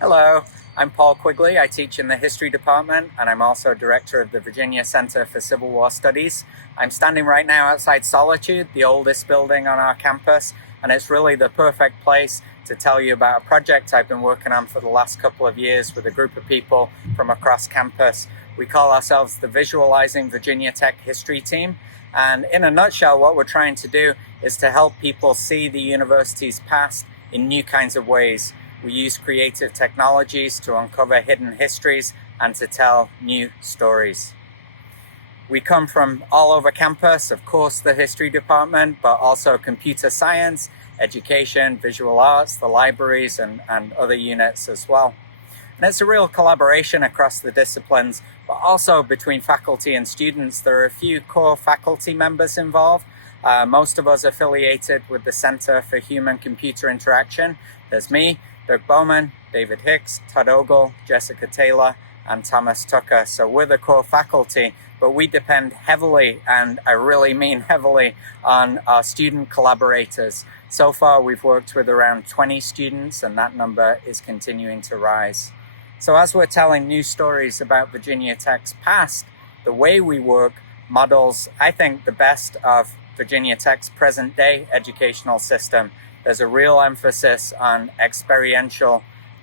Hello, I'm Paul Quigley. I teach in the History Department and I'm also Director of the Virginia Center for Civil War Studies. I'm standing right now outside Solitude, the oldest building on our campus, and it's really the perfect place to tell you about a project I've been working on for the last couple of years with a group of people from across campus. We call ourselves the Visualizing Virginia Tech History Team. And in a nutshell, what we're trying to do is to help people see the university's past in new kinds of ways. We use creative technologies to uncover hidden histories and to tell new stories. We come from all over campus, of course, the history department, but also computer science, education, visual arts, the libraries, and other units as well. And it's a real collaboration across the disciplines, but also between faculty and students. There are a few core faculty members involved. Most of us affiliated with the Center for Human-Computer Interaction. There's me, Doug Bowman, David Hicks, Todd Ogle, Jessica Taylor, and Thomas Tucker. So we're the core faculty, but we depend heavily, and I really mean heavily, on our student collaborators. So far, we've worked with around 20 students, and that number is continuing to rise. So as we're telling new stories about Virginia Tech's past, the way we work models, I think, the best of Virginia Tech's present-day educational system. There's a real emphasis on experiential,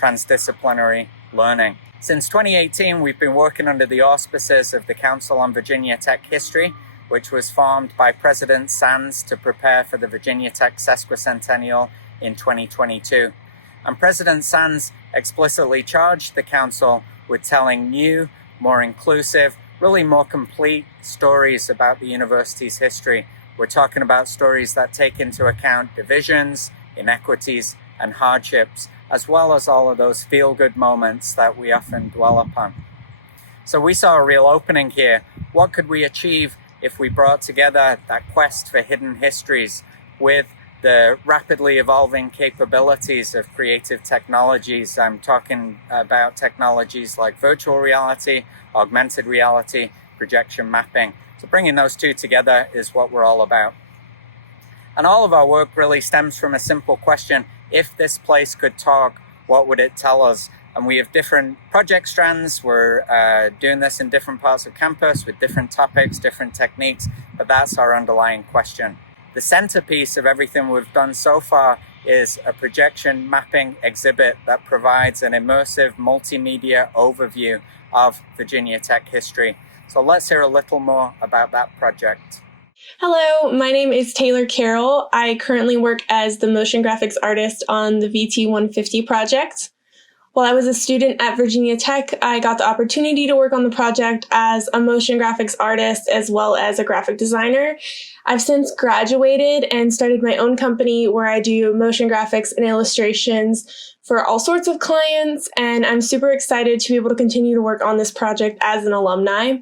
transdisciplinary learning. Since 2018, we've been working under the auspices of the Council on Virginia Tech History, which was formed by President Sands to prepare for the Virginia Tech sesquicentennial in 2022. And President Sands explicitly charged the Council with telling new, more inclusive, really more complete stories about the university's history. We're talking about stories that take into account divisions, inequities, and hardships, as well as all of those feel-good moments that we often dwell upon. So we saw a real opening here. What could we achieve if we brought together that quest for hidden histories with the rapidly evolving capabilities of creative technologies? I'm talking about technologies like virtual reality, augmented reality, projection mapping. So bringing those two together is what we're all about. And all of our work really stems from a simple question. If this place could talk, what would it tell us? And we have different project strands. We're doing this in different parts of campus with different topics, different techniques, but that's our underlying question. The centerpiece of everything we've done so far is a projection mapping exhibit that provides an immersive multimedia overview of Virginia Tech history. So let's hear a little more about that project. Hello, my name is Taylor Carroll. I currently work as the motion graphics artist on the VT150 project. While I was a student at Virginia Tech, I got the opportunity to work on the project as a motion graphics artist as well as a graphic designer. I've since graduated and started my own company where I do motion graphics and illustrations for all sorts of clients, and I'm super excited to be able to continue to work on this project as an alumni.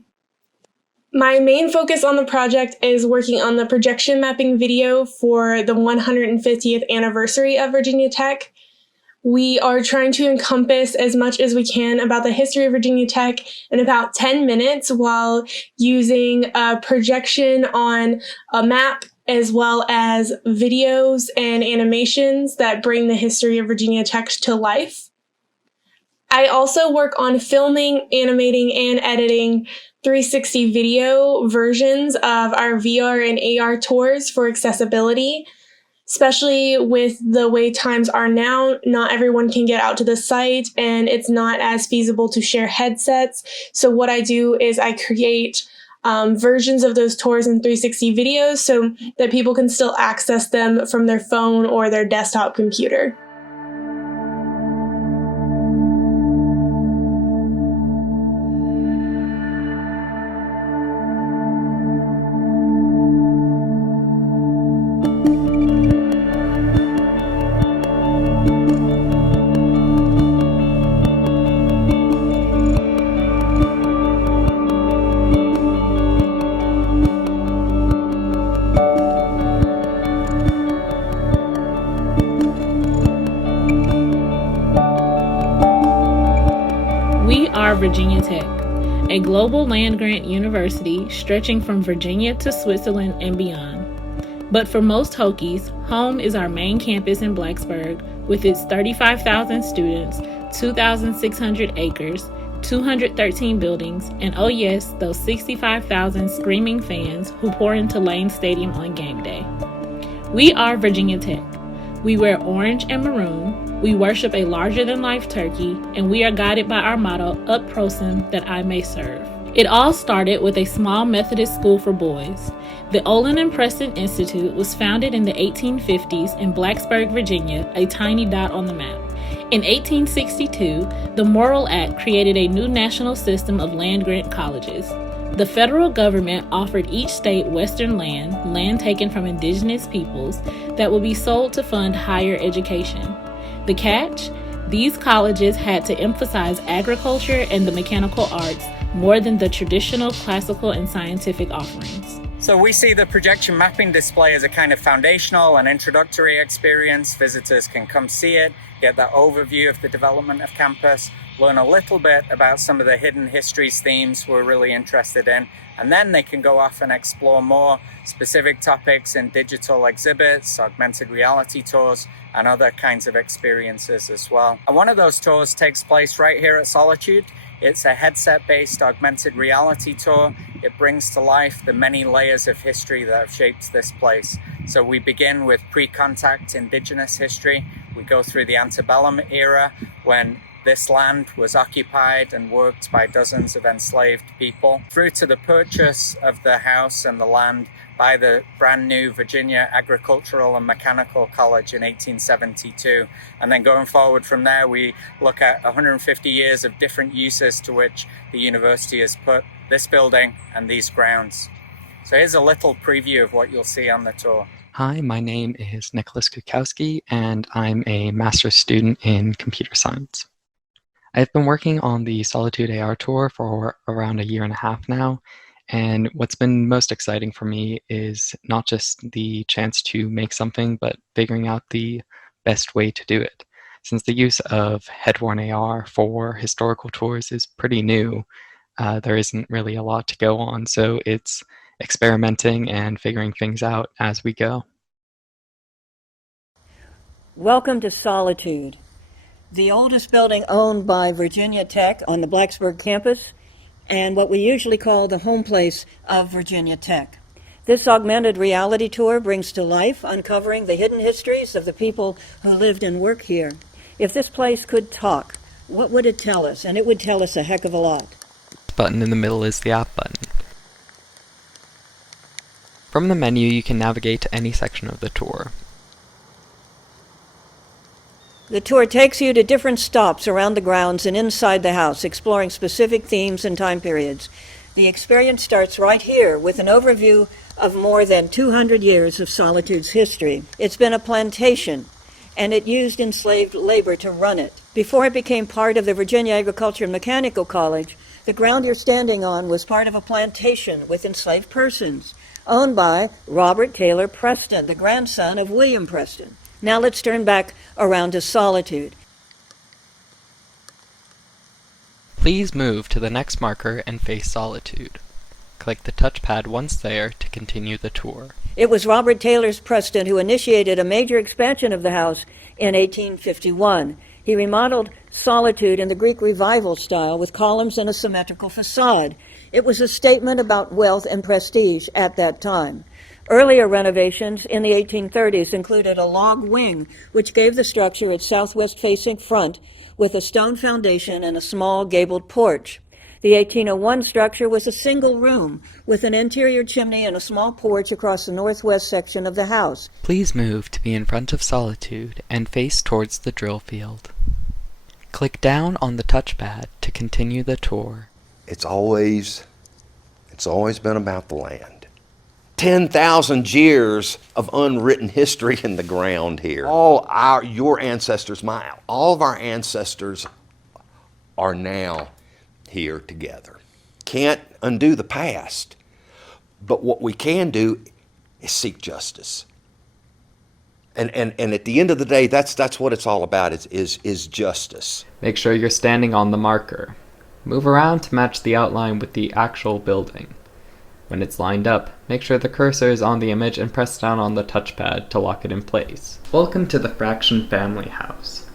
My main focus on the project is working on the projection mapping video for the 150th anniversary of Virginia Tech. We are trying to encompass as much as we can about the history of Virginia Tech in about 10 minutes while using a projection on a map as well as videos and animations that bring the history of Virginia Tech to life. I also work on filming, animating, and editing 360 video versions of our VR and AR tours for accessibility. Especially with the way times are now, not everyone can get out to the site and it's not as feasible to share headsets. So what I do is I create versions of those tours in 360 videos so that people can still access them from their phone or their desktop computer. We are Virginia Tech, a global land-grant university stretching from Virginia to Switzerland and beyond. But for most Hokies, home is our main campus in Blacksburg, with its 35,000 students, 2,600 acres, 213 buildings, and oh yes, those 65,000 screaming fans who pour into Lane Stadium on game day. We are Virginia Tech. We wear orange and maroon, we worship a larger-than-life turkey, and we are guided by our motto, Up Prosim, that I may serve. It all started with a small Methodist school for boys. The Olin and Preston Institute was founded in the 1850s in Blacksburg, Virginia, a tiny dot on the map. In 1862, the Morrill Act created a new national system of land-grant colleges. The federal government offered each state western land taken from indigenous peoples, that would be sold to fund higher education. The catch? These colleges had to emphasize agriculture and the mechanical arts more than the traditional classical and scientific offerings. So we see the projection mapping display as a kind of foundational and introductory experience. Visitors can come see it, get that overview of the development of campus, learn a little bit about some of the hidden histories themes we're really interested in, and then they can go off and explore more specific topics in digital exhibits, augmented reality tours, and other kinds of experiences as well. And one of those tours takes place right here at Solitude. It's a headset-based augmented reality tour. It brings to life the many layers of history that have shaped this place. So we begin with pre-contact indigenous history. We go through the antebellum era, when this land was occupied and worked by dozens of enslaved people, through to the purchase of the house and the land by the brand new Virginia Agricultural and Mechanical College in 1872. And then going forward from there, we look at 150 years of different uses to which the university has put this building and these grounds. So here's a little preview of what you'll see on the tour. Hi, my name is Nicholas Kukowski, and I'm a master's student in computer science. I've been working on the Solitude AR tour for around a year and a half now, and what's been most exciting for me is not just the chance to make something, but figuring out the best way to do it. Since the use of head-worn AR for historical tours is pretty new, there isn't really a lot to go on, so it's experimenting and figuring things out as we go. Welcome to Solitude, the oldest building owned by Virginia Tech on the Blacksburg campus, and what we usually call the home place of Virginia Tech. This augmented reality tour brings to life uncovering the hidden histories of the people who lived and work here. If this place could talk, what would it tell us? And it would tell us a heck of a lot. The button in the middle is the app button. From the menu, you can navigate to any section of the tour. The tour takes you to different stops around the grounds and inside the house, exploring specific themes and time periods. The experience starts right here with an overview of more than 200 years of Solitude's history. It's been a plantation, and it used enslaved labor to run it. Before it became part of the Virginia Agricultural and Mechanical College, the ground you're standing on was part of a plantation with enslaved persons, owned by Robert Taylor Preston, the grandson of William Preston. Now let's turn back around to Solitude. Please move to the next marker and face Solitude. Click the touchpad once there to continue the tour. It was Robert Taylor Preston who initiated a major expansion of the house in 1851. He remodeled Solitude in the Greek Revival style with columns and a symmetrical facade. It was a statement about wealth and prestige at that time. Earlier renovations in the 1830s included a log wing, which gave the structure its southwest-facing front with a stone foundation and a small gabled porch. The 1801 structure was a single room with an interior chimney and a small porch across the northwest section of the house. Please move to be in front of Solitude and face towards the drill field. Click down on the touchpad to continue the tour. It's always been about the land. 10,000 years of unwritten history in the ground here. All of our ancestors are now here together. Can't undo the past, but what we can do is seek justice. And at the end of the day, that's what it's all about, is justice. Make sure you're standing on the marker. Move around to match the outline with the actual building. When it's lined up, make sure the cursor is on the image and press down on the touchpad to lock it in place. Welcome to the Fraction Family House.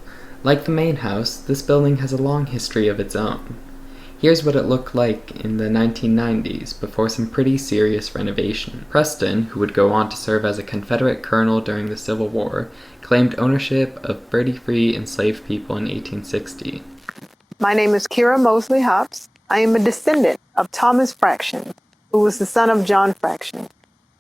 Like the main house, this building has a long history of its own. Here's what it looked like in the 1990s before some pretty serious renovation. Preston, who would go on to serve as a Confederate colonel during the Civil War, claimed ownership of Birdie-free enslaved people in 1860. My name is Kira Mosley Hobbs. I am a descendant of Thomas Fraction, who was the son of John Fraction,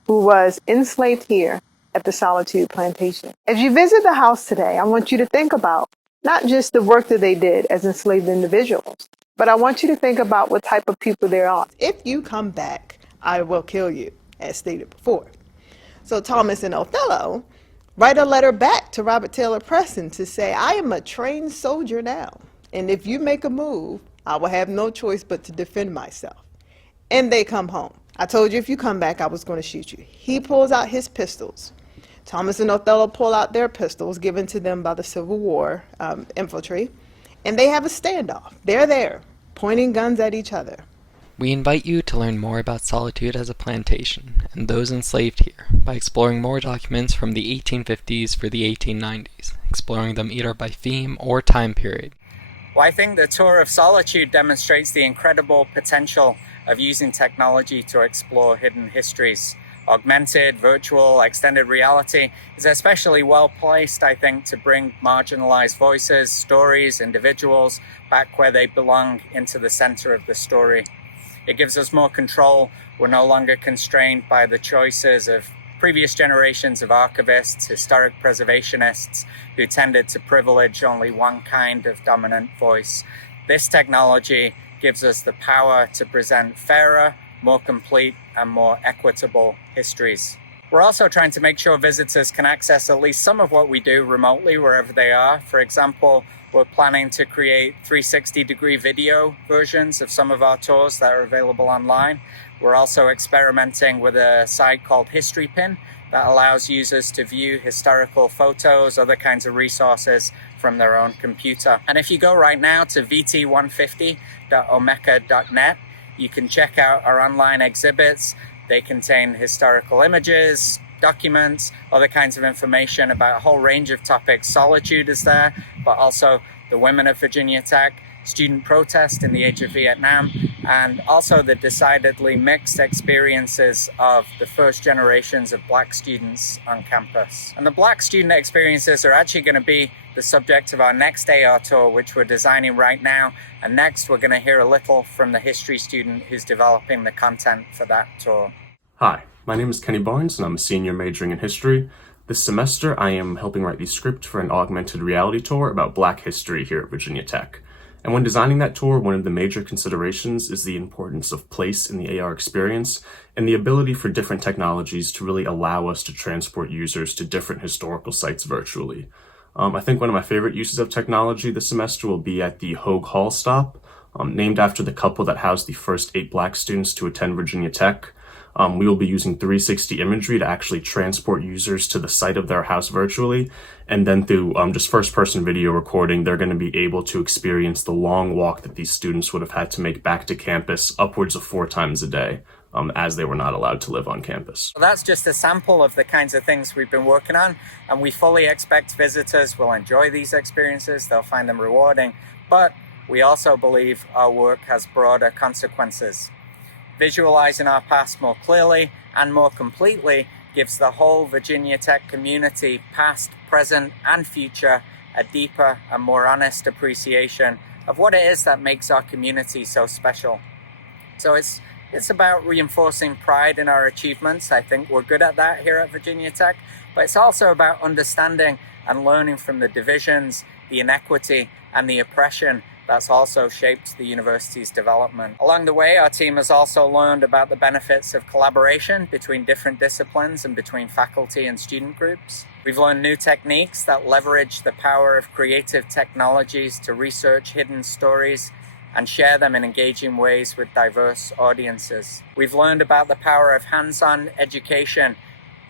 who was enslaved here at the Solitude Plantation. As you visit the house today, I want you to think about not just the work that they did as enslaved individuals, but I want you to think about what type of people they are. If you come back, I will kill you, as stated before. So Thomas and Othello write a letter back to Robert Taylor Preston to say, I am a trained soldier now, and if you make a move, I will have no choice but to defend myself. And they come home. I told you if you come back, I was going to shoot you. He pulls out his pistols. Thomas and Othello pull out their pistols given to them by the Civil War infantry, and they have a standoff. They're there, pointing guns at each other. We invite you to learn more about Solitude as a plantation and those enslaved here by exploring more documents from the 1850s for the 1890s, exploring them either by theme or time period. Well, I think the tour of Solitude demonstrates the incredible potential of using technology to explore hidden histories. Augmented, virtual, extended reality is especially well placed, I think, to bring marginalized voices, stories, individuals back where they belong into the center of the story. It gives us more control. We're no longer constrained by the choices of previous generations of archivists, historic preservationists who tended to privilege only one kind of dominant voice. This technology gives us the power to present fairer, more complete, and more equitable histories. We're also trying to make sure visitors can access at least some of what we do remotely wherever they are. For example, we're planning to create 360-degree video versions of some of our tours that are available online. We're also experimenting with a site called History Pin that allows users to view historical photos, other kinds of resources from their own computer. And if you go right now to vt150.omeka.net, you can check out our online exhibits. They contain historical images, documents, other kinds of information about a whole range of topics. Solitude is there, but also the women of Virginia Tech, student protest in the age of Vietnam, and also the decidedly mixed experiences of the first generations of Black students on campus. And the Black student experiences are actually going to be the subject of our next AR tour, which we're designing right now. And next, we're going to hear a little from the history student who's developing the content for that tour. Hi, my name is Kenny Barnes, and I'm a senior majoring in history. This semester, I am helping write the script for an augmented reality tour about Black history here at Virginia Tech. And when designing that tour, one of the major considerations is the importance of place in the AR experience and the ability for different technologies to really allow us to transport users to different historical sites virtually. I think one of my favorite uses of technology this semester will be at the Hogue Hall stop, named after the couple that housed the first 8 Black students to attend Virginia Tech. We will be using 360 imagery to actually transport users to the site of their house virtually. And then through just first-person video recording, they're going to be able to experience the long walk that these students would have had to make back to campus upwards of 4 times a day, as they were not allowed to live on campus. Well, that's just a sample of the kinds of things we've been working on, and we fully expect visitors will enjoy these experiences. They'll find them rewarding, but we also believe our work has broader consequences. Visualizing our past more clearly and more completely gives the whole Virginia Tech community, past, present, and future, a deeper and more honest appreciation of what it is that makes our community so special. So it's about reinforcing pride in our achievements. I think we're good at that here at Virginia Tech, but it's also about understanding and learning from the divisions, the inequity, and the oppression that's also shaped the university's development. Along the way, our team has also learned about the benefits of collaboration between different disciplines and between faculty and student groups. We've learned new techniques that leverage the power of creative technologies to research hidden stories and share them in engaging ways with diverse audiences. We've learned about the power of hands-on education.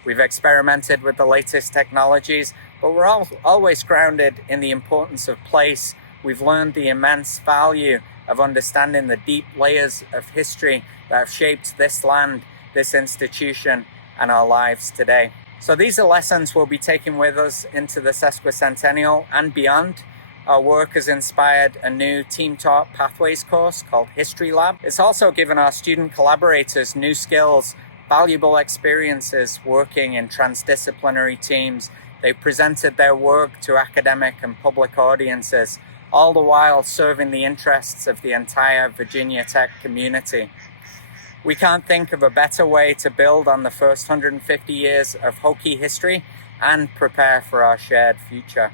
We've experimented with the latest technologies, but we're always grounded in the importance of place. We've learned the immense value of understanding the deep layers of history that have shaped this land this institution and our lives today. So these are lessons we'll be taking with us into the sesquicentennial and beyond. Our work has inspired a new team-taught pathways course called History Lab. It's also given our student collaborators new skills, valuable experiences working in transdisciplinary teams. They've presented their work to academic and public audiences, all the while serving the interests of the entire Virginia Tech community. We can't think of a better way to build on the first 150 years of Hokie history and prepare for our shared future.